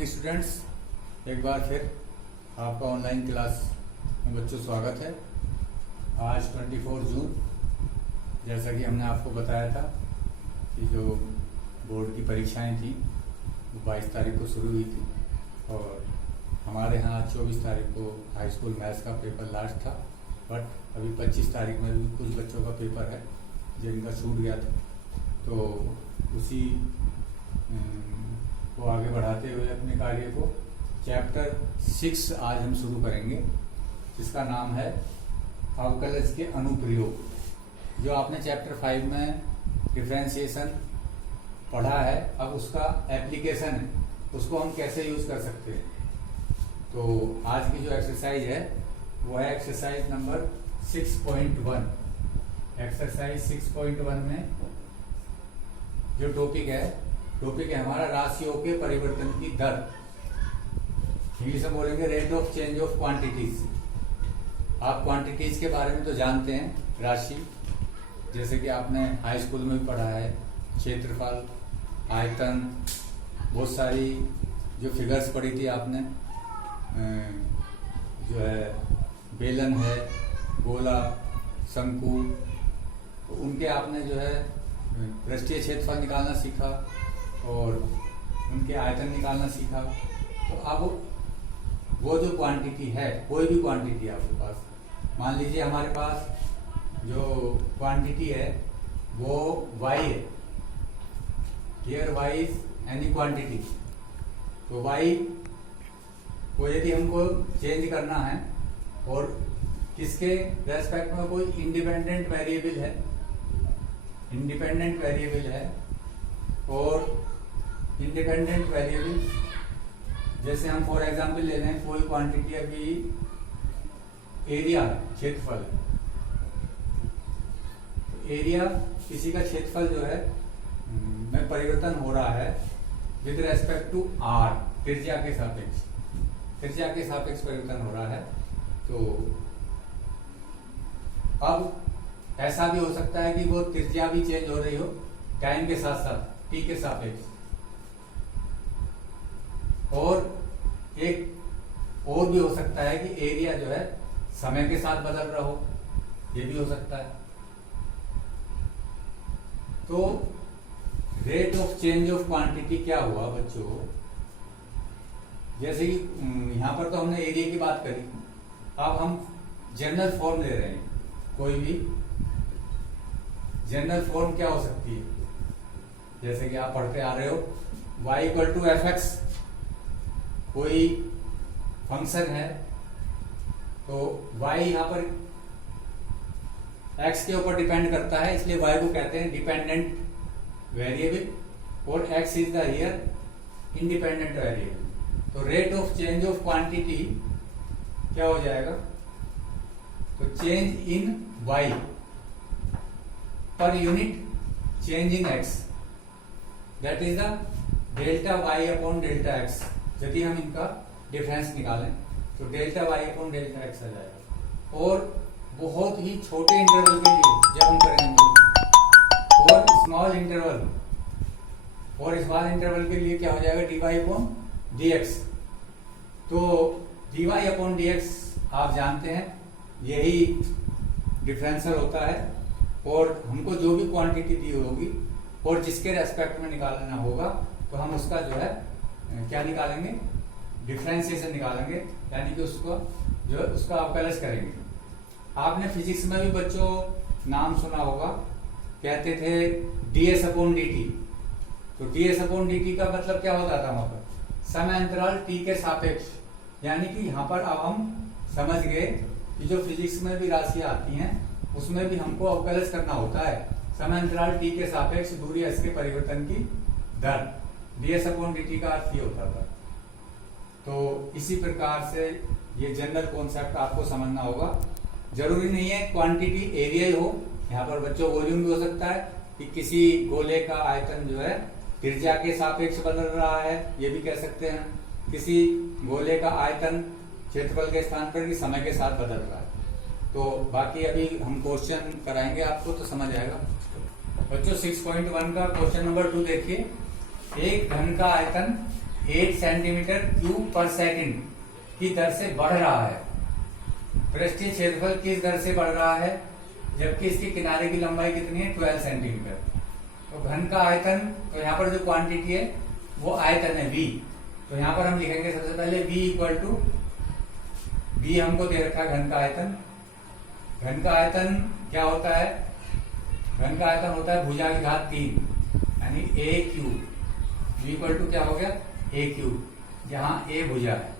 Morning students, एक बार फिर आपका ऑनलाइन क्लास में बच्चों स्वागत है। आज 24 जून, जैसा कि हमने आपको बताया था कि जो बोर्ड की परीक्षाएं थी वो 22 तारीख को शुरू हुई थी और हमारे यहाँ 24 तारीख को हाई स्कूल मैथ्स का पेपर लास्ट था। बट अभी 25 तारीख में भी कुछ बच्चों का पेपर है जिनका छूट गया था, तो उसी को आगे बढ़ाते हुए अपने कार्य को चैप्टर 6 आज हम शुरू करेंगे, जिसका नाम है अवकलज के अनुप्रयोग। जो आपने चैप्टर 5 में डिफरेंशिएशन पढ़ा है, अब उसका एप्लीकेशन है, उसको हम कैसे यूज कर सकते हैं। तो आज की जो एक्सरसाइज है वो है एक्सरसाइज नंबर 6.1। एक्सरसाइज 6.1 में जो टॉपिक है हमारा राशियों के परिवर्तन की दर। इंग्लिश में बोलेंगे rate of change of quantities. आप क्वांटिटीज के बारे में तो जानते हैं, राशि, जैसे कि आपने हाई स्कूल में भी पढ़ा है, क्षेत्रफल, आयतन, बहुत सारी जो फिगर्स पढ़ी थी आपने, जो है बेलन है, गोला, शंकु, उनके आपने जो है पृष्ठीय क्षेत्रफल निकालना सीखा और उनके आयतन निकालना सीखा। तो अब वो जो क्वांटिटी है, कोई भी क्वांटिटी आपके पास, मान लीजिए हमारे पास जो क्वांटिटी है वो y है। Here y is any quantity. तो y को यदि हमको चेंज करना है और किसके रेस्पेक्ट में कोई इंडिपेंडेंट वेरिएबल है, और इंडिपेंडेंट वेरिएबल जैसे हम फॉर एग्जांपल ले लें, कोई क्वांटिटी अभी एरिया, क्षेत्रफल, एरिया किसी का क्षेत्रफल जो है में परिवर्तन हो रहा है विद रेस्पेक्ट टू r, त्रिज्या के सापेक्ष परिवर्तन हो रहा है। तो अब ऐसा भी हो सकता है कि वो त्रिज्या भी चेंज हो रही हो टाइम के साथ साथ, t के सापेक्ष। और एक और भी हो सकता है कि एरिया जो है समय के साथ बदल रहा हो, ये भी हो सकता है। तो rate of change of quantity क्या हुआ बच्चों, जैसे कि यहां पर तो हमने एरिया की बात करी, अब हम जनरल फॉर्म ले रहे हैं। कोई भी जनरल फॉर्म क्या हो सकती है, जैसे कि आप पढ़ते आ रहे हो y equal to f x, कोई फंक्शन है तो y यहां पर x के ऊपर डिपेंड करता है, इसलिए y को कहते हैं डिपेंडेंट वेरिएबल और x is the here independent variable. तो rate of change of quantity क्या हो जाएगा, तो change in y per unit change in x, that is the delta y upon delta x। यदि हम इनका डिफरेंस निकालें तो delta y upon delta x आ जाएगा। और बहुत ही छोटे इंटरवल के लिए जब हम करेंगे, और स्मॉल इंटरवल के लिए क्या हो जाएगा, dy अपॉन dx। तो dy अपॉन dx आप जानते हैं यही डिफरेंशियल होता है, और हमको जो भी क्वांटिटी दी होगी और जिसके रेस्पेक्ट में निकालना होगा तो हम उसका जो है क्या निकालेंगे, डिफरेंशिएशन निकालेंगे, यानी कि उसको जो है उसका अवकलज करेंगे। आपने फिजिक्स में भी बच्चों नाम सुना होगा, कहते थे ds अपॉन dt। तो ds अपॉन dt का मतलब क्या होता था वहां पर, समय अंतराल t के सापेक्ष। यानी कि यहाँ पर अब हम समझ गए कि जो फिजिक्स में भी राशियां आती हैं उसमें भी हमको अवकलज करना होता है समय अंतराल t के सापेक्ष दूरी s के परिवर्तन की दर। ds अपॉन dt का अर्थ ये होता था। तो इसी प्रकार से ये जनरल कॉन्सेप्ट आपको समझना होगा। जरूरी नहीं है क्वांटिटी एरिया ही हो, यहाँ पर बच्चों वॉल्यूम भी हो सकता है कि किसी गोले का आयतन जो है त्रिज्या के सापेक्ष बदल रहा है, ये भी कह सकते हैं। किसी गोले का आयतन क्षेत्रफल के स्थान पर भी समय के साथ बदल रहा है। तो बाकी अभी हम क्वेश्चन कराएंगे आपको तो समझ आएगा। बच्चों 6.1 का क्वेश्चन नंबर 2 देखिए। एक घन का आयतन 8 सेंटीमीटर क्यूब पर सेकंड की दर से बढ़ रहा है। पृष्ठीय क्षेत्रफल किस दर से बढ़ रहा है, जबकि इसके किनारे की लंबाई कितनी है, 12 सेंटीमीटर। तो घन का आयतन, तो यहाँ पर जो क्वांटिटी है वो आयतन है v। तो यहाँ पर हम लिखेंगे सबसे पहले v इक्वल टू, v हमको दे रखा है घन का आयतन। घन का आयतन क्या होता है, घन का आयतन होता है भुजा की घात 3 यानी a cube. v equal to क्या हो गया, a क्यूब, जहां a भुजा है।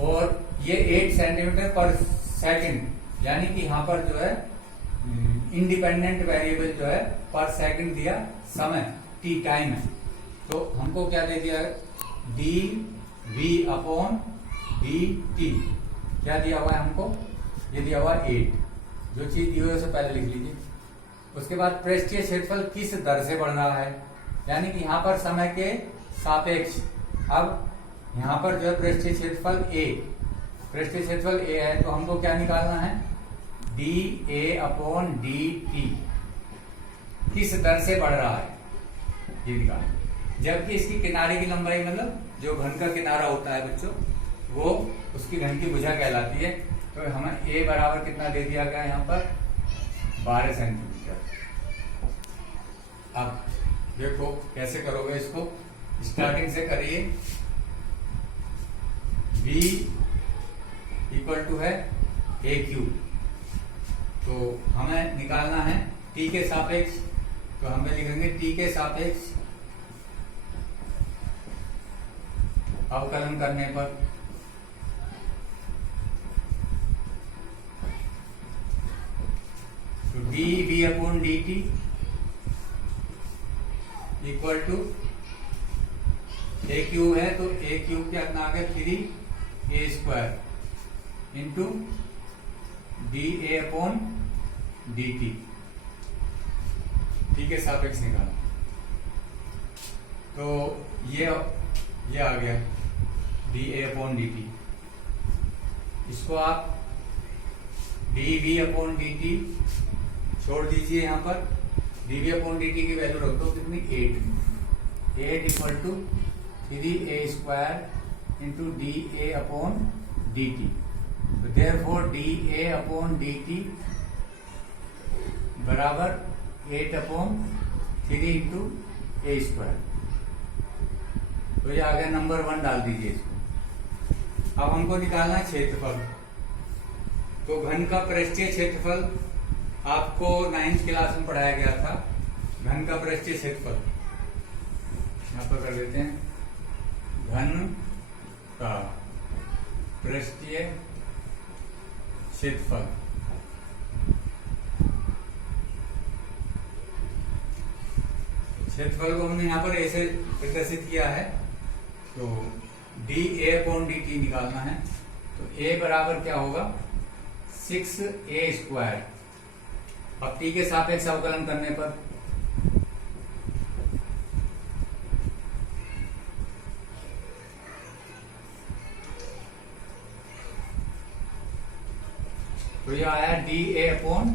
और ये 8 सेंटीमीटर पर सेकंड, यानी कि यहाँ पर जो है इंडिपेंडेंट वेरिएबल जो है पर सेकंड दिया, समय t टाइम है। तो हमको क्या दे दिया है, d v upon d t क्या दिया हुआ है हमको, ये दिया हुआ है 8। जो चीज दी हुई है उसे पहले लिख लीजिए। उसके बाद पृष्ठीय क्षेत्रफल किस दर से बढ़ रहा है, यानी कि यहाँ पर समय के सापेक्ष। अब यहाँ पर जो है पृष्ठीय क्षेत्रफल a, पृष्ठीय क्षेत्रफल a है, तो हमको क्या निकालना है, D a upon d T किस दर से बढ़ रहा है ये निकालना। जबकि इसकी किनारे की लंबाई, मतलब जो घन का किनारा होता है बच्चों, वो उसकी घन की भुजा कहलाती है। तो हमें a बराबर कितना दे दिया गया यहाँ पर, 12 सेंटीमीटर। अब देखो कैसे करोगे इसको, स्टार्टिंग से करिए। v इक्वल टू है a क्यूब, तो हमें निकालना है t के सापेक्ष। तो हमें लिखेंगे t के सापेक्ष अवकलन करने पर तो d v upon d t equal to a cube है, तो ए क्यूब क्या आ गया, 3a² into d a upon d t, t के सापेक्ष निकाला। तो ये आ गया d a upon d t. इसको आप d v upon d t छोड़ दीजिए, यहाँ पर d v upon d t की वैल्यू रख दो कितनी, 8 equal to 3a² into d a upon d T. Therefore D a upon d T बराबर 8/3 इंटू a²। तो ये आ गया नंबर 1, डाल दीजिए इसको। अब हमको निकालना है क्षेत्रफल। तो घन का पृष्ठीय क्षेत्रफल आपको 9th क्लास में पढ़ाया गया था। घन का पृष्ठीय क्षेत्रफल यहाँ पर कर देते हैं, घन का पृष्ठीय क्षेत्रफल। क्षेत्रफल को हमने यहाँ पर ऐसे प्रदर्शित किया है। तो D a upon d T निकालना है। तो a बराबर क्या होगा, 6a²। अब t के सापेक्ष अवकलन करने पर तो ये आया d a upon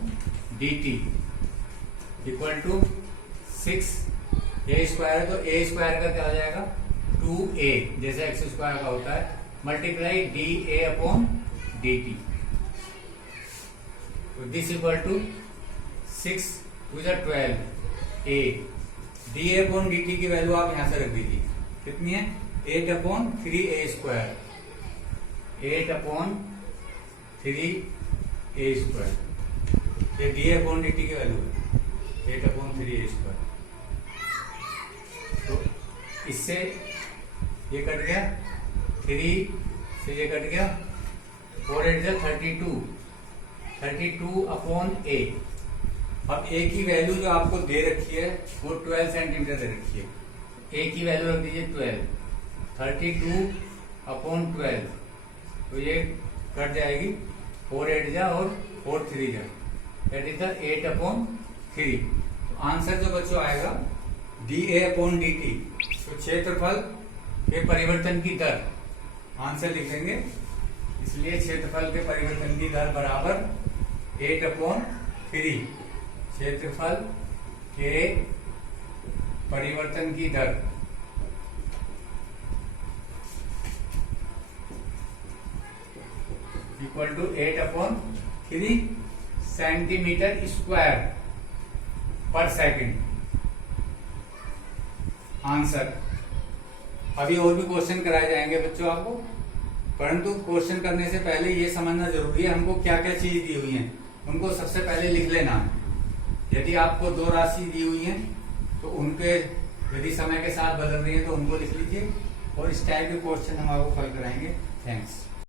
d t equal to 6a² है, तो a² का क्या हो जाएगा, 2a, जैसे x² का होता है, multiply d a upon d t. तो this equal to 6 2 12a। D a upon d t की वैल्यू आप यहां से रख दीजिए, कितनी है, 8/3a²। 8/3a², ये D a upon d t की वैल्यू है, 8/3a²। तो इससे ये कट गया, 3 से ये कट गया, 4 8 32, 32/a। अब a की वैल्यू जो आपको दे रखी है वो 12 सेंटीमीटर दे रखी है। a की वैल्यू रख दीजिए 12, 32/12। तो ये कट जाएगी, 4 8 और 4 3 दैट इज द 8/3। तो आंसर जो बच्चों आएगा D a upon d t. तो क्षेत्रफल के परिवर्तन की दर आंसर लिख देंगे, इसलिए क्षेत्रफल के परिवर्तन की दर बराबर 8/3। क्षेत्रफल के परिवर्तन की दर इक्वल टू 8/3 सेंटीमीटर स्क्वायर पर सेकंड। आंसर। अभी और भी क्वेश्चन कराए जाएंगे बच्चों आपको, परंतु क्वेश्चन करने से पहले ये समझना जरूरी है हमको क्या क्या चीज दी हुई है, उनको सबसे पहले लिख लेना है। यदि आपको दो राशि दी हुई है तो उनके यदि समय के साथ बदल रही है तो उनको लिख लीजिए, और इस टाइप के क्वेश्चन हम आपको कल कराएंगे। थैंक्स।